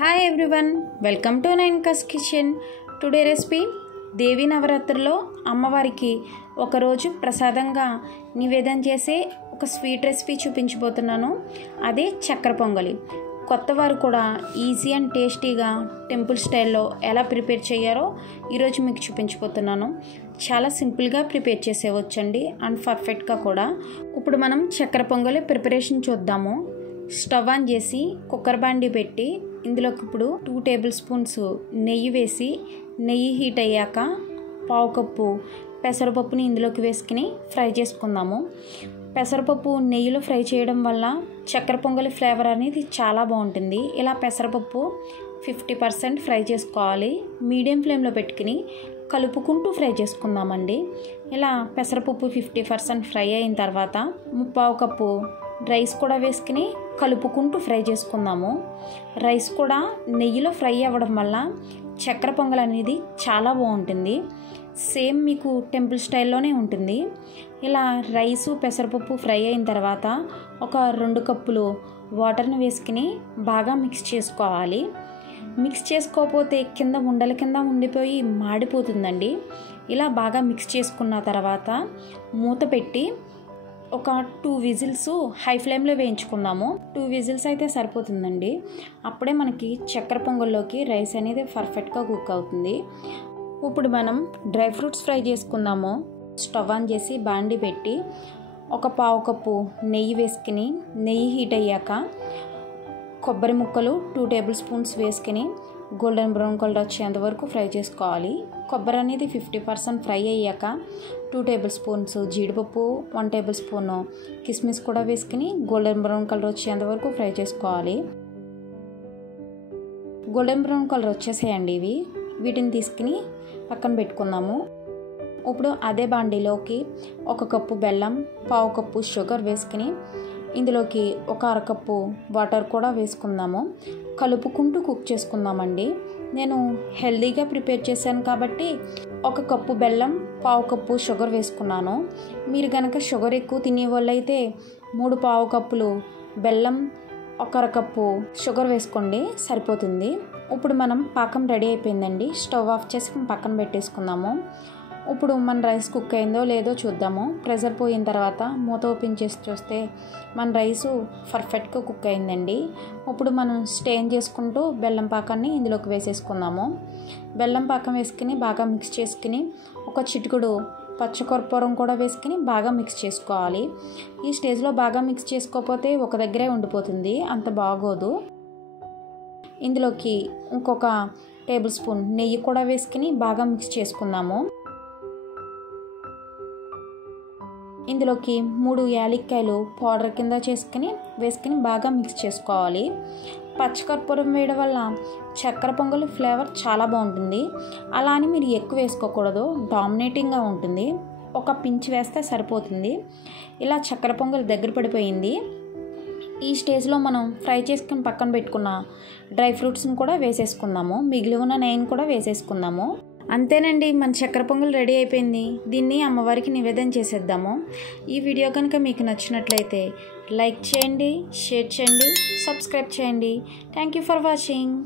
Hi everyone, welcome to నైన్కాస్ kitchen. Today recipe Devi నవరాత్రుల్లో అమ్మవారికి ఒకరోజు ప్రసాదంగా నివేదన చేసే ఒక స్వీట్ రెసిపీ చూపించబోతున్నాను. అదే చక్కెర పొంగలి. కొత్తవారు కూడా ఈజీ అండ్ టేస్టీగా టెంపుల్ స్టైల్లో ఎలా ప్రిపేర్ చేయాలో ఈరోజు మీకు చూపించబోతున్నాను. చాలా సింపుల్గా ప్రిపేర్ చేసేవచ్చండి అండ్ పర్ఫెక్ట్గా కూడా. ఇప్పుడు మనం చక్కెర పొంగలి ప్రిపరేషన్ చూద్దాము. స్టవ్ ఆన్ చేసి కుక్కర్ బాండి పెట్టి ఇందులోకి ఇప్పుడు 2 టేబుల్ స్పూన్స్ నెయ్యి వేసి, నెయ్యి హీట్ అయ్యాక పావు కప్పు పెసరపప్పుని ఇందులోకి వేసుకుని ఫ్రై చేసుకుందాము. పెసరపప్పు నెయ్యిలో ఫ్రై చేయడం వల్ల చక్కెర పొంగలి ఫ్లేవర్ అనేది చాలా బాగుంటుంది. ఇలా పెసరపప్పు 50% ఫ్రై చేసుకోవాలి. మీడియం ఫ్లేమ్లో పెట్టుకుని కలుపుకుంటూ ఫ్రై చేసుకుందామండి. ఇలా పెసరపప్పు 50% ఫ్రై అయిన తర్వాత పావు కప్పు రైస్ కూడా వేసుకుని కలుపుకుంటూ ఫ్రై చేసుకుందాము. రైస్ కూడా నెయ్యిలో ఫ్రై అవ్వడం వల్ల చక్కెర పొంగల్ అనేది చాలా బాగుంటుంది. సేమ్ మీకు టెంపుల్ స్టైల్లోనే ఉంటుంది. ఇలా రైసు పెసరపప్పు ఫ్రై అయిన తర్వాత ఒక 2 కప్పులు వాటర్ని వేసుకుని బాగా మిక్స్ చేసుకోవాలి. మిక్స్ చేసుకోకపోతే కింద ఉండల కింద ఉండిపోయి మాడిపోతుందండి. ఇలా బాగా మిక్స్ చేసుకున్న తర్వాత మూత పెట్టి ఒక 2 విజిల్స్ హై ఫ్లేమ్లో వేయించుకుందాము. 2 విజిల్స్ అయితే సరిపోతుందండి. అప్పుడే మనకి చక్కెర పొంగల్లోకి రైస్ అనేది పర్ఫెక్ట్గా కుక్ అవుతుంది. ఇప్పుడు మనం డ్రై ఫ్రూట్స్ ఫ్రై చేసుకుందాము. స్టవ్ ఆన్ చేసి బాండి పెట్టి ఒక పావు కప్పు నెయ్యి వేసుకుని, నెయ్యి హీట్ అయ్యాక కొబ్బరి ముక్కలు 2 టేబుల్ స్పూన్స్ వేసుకుని గోల్డెన్ బ్రౌన్ కలర్ వచ్చేంత వరకు ఫ్రై చేసుకోవాలి. కొబ్బరి అనేది 50% ఫ్రై అయ్యాక 2 టేబుల్ స్పూన్స్ జీడిపప్పు, 1 టేబుల్ స్పూన్ కిస్మిస్ కూడా వేసుకుని గోల్డెన్ బ్రౌన్ కలర్ వచ్చేంత వరకు ఫ్రై చేసుకోవాలి. గోల్డెన్ బ్రౌన్ కలర్ వచ్చేసేయండి ఇవి. వీటిని తీసుకుని పక్కన పెట్టుకుందాము. ఇప్పుడు అదే బాండీలోకి 1 కప్పు బెల్లం, పావు కప్పు షుగర్ వేసుకుని ఇందులోకి ఒక 1/2 కప్పు వాటర్ కూడా వేసుకుందాము. కలుపుకుంటూ కుక్ చేసుకుందామండి. నేను హెల్దీగా ప్రిపేర్ చేశాను కాబట్టి 1 కప్పు బెల్లం, పావు కప్పు షుగర్ వేసుకున్నాను. మీరు కనుక షుగర్ ఎక్కువ తినే వాళ్ళు అయితే 3 పావు కప్పులు బెల్లం, 1/2 కప్పు షుగర్ వేసుకోండి, సరిపోతుంది. ఇప్పుడు మనం పాకం రెడీ అయిపోయిందండి. స్టవ్ ఆఫ్ చేసి పక్కన పెట్టేసుకుందాము. ఇప్పుడు మన రైస్ కుక్ అయిందో లేదో చూద్దాము. ప్రెషర్ పోయిన తర్వాత మూత ఓపెన్ చేసి చూస్తే మన రైసు పర్ఫెక్ట్గా కుక్ అయిందండి. ఇప్పుడు మనం స్టెయిన్ చేసుకుంటూ బెల్లం పాకాన్ని ఇందులోకి వేసేసుకుందాము. బెల్లం పాకం వేసుకుని బాగా మిక్స్ చేసుకుని ఒక చిటికెడు పచ్చకర్పూరం కూడా వేసుకుని బాగా మిక్స్ చేసుకోవాలి. ఈ స్టేజ్లో బాగా మిక్స్ చేసుకోకపోతే ఒక దగ్గరే ఉండిపోతుంది, అంత బాగోదు. ఇందులోకి ఇంకొక టేబుల్ స్పూన్ నెయ్యి కూడా వేసుకుని బాగా మిక్స్ చేసుకుందాము. ఇందులోకి 3 యాలక్కాయలు పౌడర్ కింద వేసుకుని బాగా మిక్స్ చేసుకోవాలి. పచ్చకర్పూరం వేయడం వల్ల చక్కెర పొంగలి ఫ్లేవర్ చాలా బాగుంటుంది. అలా అని మీరు ఎక్కువ వేసుకోకూడదు, డామినేటింగ్గా ఉంటుంది. ఒక పించ్ వేస్తే సరిపోతుంది. ఇలా చక్కెర పొంగలి దగ్గర పడిపోయింది. ఈ స్టేజ్లో మనం ఫ్రై చేసుకుని పక్కన పెట్టుకున్న డ్రై ఫ్రూట్స్ని కూడా వేసేసుకుందాము. మిగిలి ఉన్న నెయ్యిని కూడా వేసేసుకుందాము. అంతేనండి, మన చక్కెర పొంగల్ రెడీ అయిపోయింది. దీన్ని అమ్మవారికి నివేదన చేసేద్దాము. ఈ వీడియో కనుక మీకు నచ్చినట్లయితే లైక్ చేయండి, షేర్ చేయండి, సబ్స్క్రైబ్ చేయండి. Thank you for watching.